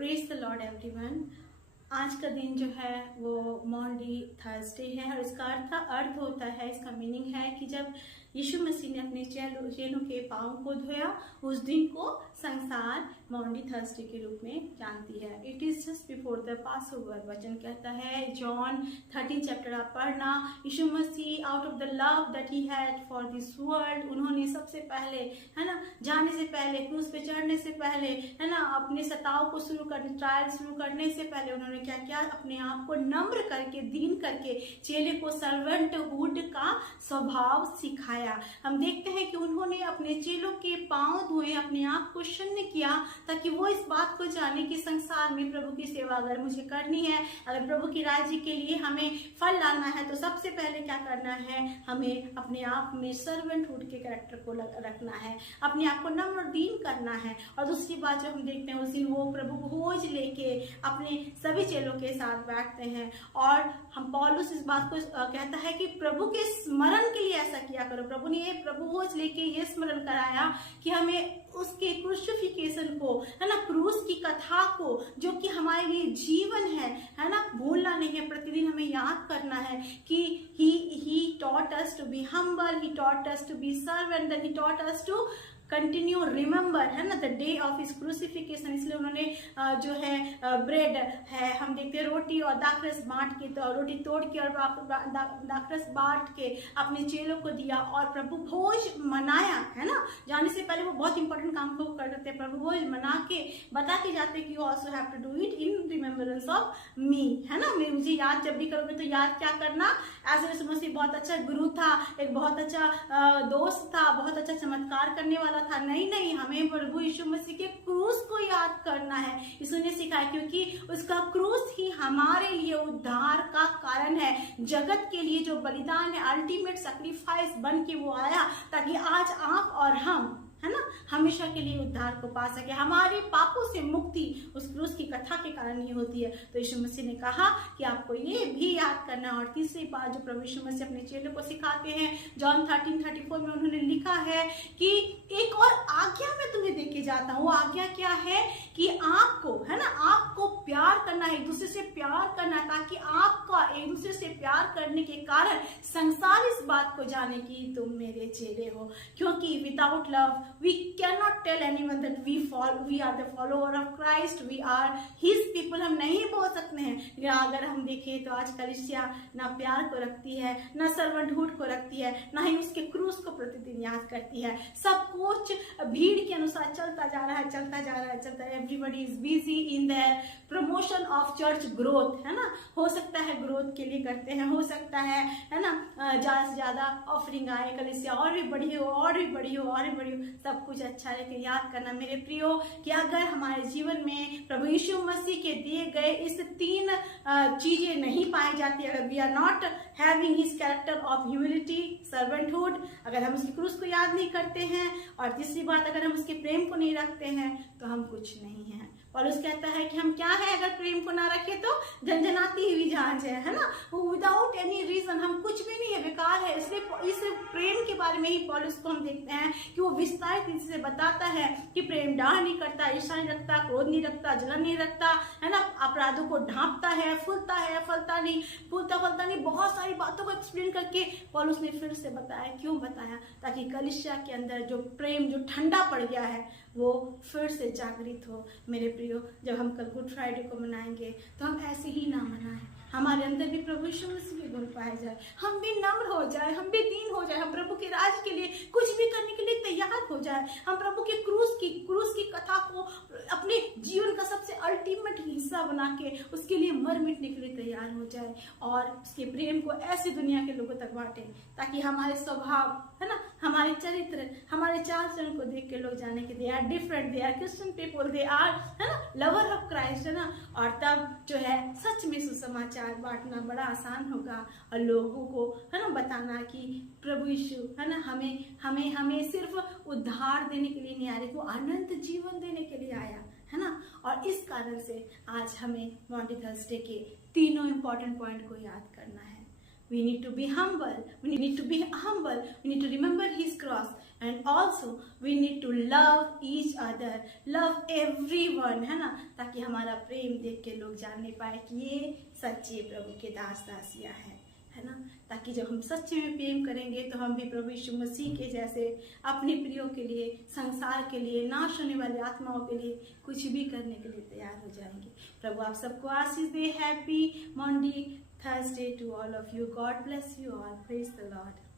Praise the Lord everyone. आज का दिन जो है वो मॉन्डी थर्सडे है और इसका अर्थ होता है, इसका मीनिंग है कि जब यीशु मसीह ने अपने चेलों के पाँव को धोया, उस दिन को संसार मॉन्डी थर्सडे के रूप में जानती है। It is just before the Passover. वचन कहता है जॉन 13 चैप्टर आप पढ़ना। यीशु मसीह out of the love that he had for this world, उन्होंने सबसे पहले है ना, जाने से पहले, क्रूस पे चढ़ने से पहले है ना, अपने सताव को शुरू करने, ट्रायल शुरू करने से पहले उन्होंने क्या किया, अपने आप को नम्र करके, दीन करके चेले को सर्वेंटहुड का स्वभाव सिखाया। हम देखते हैं कि उन्होंने अपने चेलों के पांव धोए, अपने आप को शून्य किया, ताकि वो इस बात को जाने कि संसार में प्रभु की सेवा अगर मुझे करनी है, अगर प्रभु की राज्य के लिए हमें फल लाना है, तो सबसे पहले क्या करना है, हमें अपने आप में सर्वेंटहुड के कैरेक्टर को रखना है, अपने आप को नम्र दीन करना है। और दूसरी बात जो हम देखते हैं, उस दिन वो प्रभु भोज लेके अपने सभी चेलों के साथ बैठते हैं और हम पौलुस इस बात को कहता है कि प्रभु के स्मरण के लिए ऐसा किया करो। प्रभु ने ये प्रभु भोज लेके ये स्मरण कराया कि हमें उसके क्रूसिफिकेशन को, है ना, क्रूस की कथा को, जो कि हमारे लिए जीवन है ना, भूलना नहीं है। प्रतिदिन हमें याद करना है कि he taught us to be humble, he taught us to be servant, then he taught us to continue remember, है ना, the day of his crucifixion. इसलिए उन्होंने जो है ब्रेड है, हम देखते हैं रोटी और दाखरस बांट के, तो रोटी तोड़ के और दाखरस बांट के अपने चेलों को दिया और प्रभु भोज मनाया, है ना। जाने से पहले वो बहुत इंपॉर्टेंट काम को करते थे, प्रभु भोज मना के बता के जाते कि you also have to do it in remembrance of me, है ना। मुझे याद जब भी करोगे तो याद क्या करना, एज यीशु मसीह बहुत अच्छा गुरु था, एक बहुत अच्छा दोस्त था, बहुत अच्छा चमत्कार करने वाला था। नहीं, हमें प्रभु यीशु मसीह के क्रूस को याद करना है। यीशु ने सिखाया, क्योंकि उसका क्रूस ही हमारे लिए उद्धार का कारण है। जगत के लिए जो बलिदान है, अल्टीमेट सैक्रिफाइस बन के वो आया, ताकि आज आप और हम, है ना, हमेशा के लिए उद्धार को पा सके। हमारे पापों से मुक्ति उस क्रूस की कथा के कारण ही होती है। तो यीशु मसीह ने कहा कि आपको ये भी याद करना। और तीसरी बात जो प्रभु यीशु मसीह अपने चेलों को सिखाते हैं, जॉन 13:34 में उन्होंने लिखा है कि एक और आज्ञा मैं तुम्हें देके जाता हूँ। वो आज्ञा क्या है कि आपको, है ना, आपको प्यार करना है, एक दूसरे से प्यार करना, ताकि आपका एक दूसरे से प्यार करने के कारण संसार इस बात को जाने कि तुम मेरे चेले हो। क्योंकि without love we cannot tell anyone that we are the follower of Christ, we are his people। हम नहीं बोल सकते हैं। या अगर हम देखें तो आज कलीसिया ना प्यार को रखती है, ना सर्वेंटहुड को रखती है, ना ही उसके क्रूस को प्रतिदिन याद करती है। सब कुछ भीड़ के अनुसार चलता जा रहा है। Everybody is busy in their promotion of church growth, है ना। हो सकता है ग्रोथ के लिए करते हैं, हो सकता है ना, ज्यादा से ज्यादा ऑफरिंग आए, कलीसिया और भी बड़ी हो, और भी बड़ी हो, सब कुछ अच्छा। लेकिन याद करना मेरे प्रियो कि अगर हमारे जीवन में प्रभु यीशु मसीह के दिए गए इस 3 चीजें नहीं पाई जाती, अगर we are not having his character of humility, servanthood, अगर हम उसकी क्रूस को याद नहीं करते हैं, और तीसरी बात अगर हम उसके प्रेम को नहीं रखते हैं, तो हम कुछ नहीं है। पौलुस कहता है कि हम क्या है, अगर प्रेम को ना रखे तो झंझनाती हुई जहाज है ना, विदाउट एनी रीजन, हम कुछ भी नहीं है, बेकार है। इसलिए इस प्रेम के बारे में ही पौलुस को हम देखते हैं कि वो विस्तारित रीति से बताता है कि प्रेम डाह नहीं करता, ईर्ष्या नहीं रखता, क्रोध नहीं रखता, जलन नहीं रखता, है ना, अपराधों को ढांपता है, फूलता है, फलता नहीं। बहुत सारी बातों को एक्सप्लेन करके पौलुस ने फिर से बताया। क्यों बताया? ताकि कलीसिया के अंदर जो प्रेम जो ठंडा पड़ गया है वो फिर से जागृत हो। मेरे प्रियो, जब हम कल गुड फ्राइडे को मनाएंगे तो हम ऐसे ही ना मनाएं, हमारे अंदर भी प्रभु यीशु मसीह के गुण पाए जाए, हम भी नम्र हो जाए, हम भी दीन हो जाए, हम प्रभु के राज के लिए कुछ भी करने के लिए तैयार हो जाए, हम प्रभु के क्रूस की कथा को अपने जीवन का सबसे अल्टीमेट हिस्सा बना के उसके लिए मर मिटने के लिए तैयार हो जाए, और उसके प्रेम को ऐसी दुनिया के लोगों तक बांटे, ताकि हमारे स्वभाव, है ना, हमारे चरित्र, हमारे चाल चलन को देख के लोग जाने कि they are different, they are Christian people, they are, है ना, लवर ऑफ क्राइस्ट, है ना। और तब जो है सच में सुसमाचार बांटना बड़ा आसान होगा, और लोगों को, है ना, बताना कि प्रभु यीशु, है ना, हमें सिर्फ उद्धार देने के लिए नहीं आया, वो अनंत जीवन देने के लिए आया, है ना। और इस कारण से आज हमें मॉन्डी थर्सडे के 3 इंपॉर्टेंट पॉइंट को याद करना है। We need to be humble. We need to be humble. We need to remember His cross. And also we need to love each other, love everyone, है ना, ताकि हमारा प्रेम देख के लोग जानने पाए कि ये सच्चे प्रभु के दास दासियाँ हैं, है ना। ताकि जब हम सच्चे में प्रेम करेंगे तो हम भी प्रभु यीशु मसीह के जैसे अपने प्रियों के लिए, संसार के लिए, नाश होने वाली आत्माओं के लिए कुछ भी करने के लिए तैयार हो जाएंगे। प्रभु आप सबको आशीष दे। Happy Maundy Thursday to all of you. God bless you all. Praise the Lord.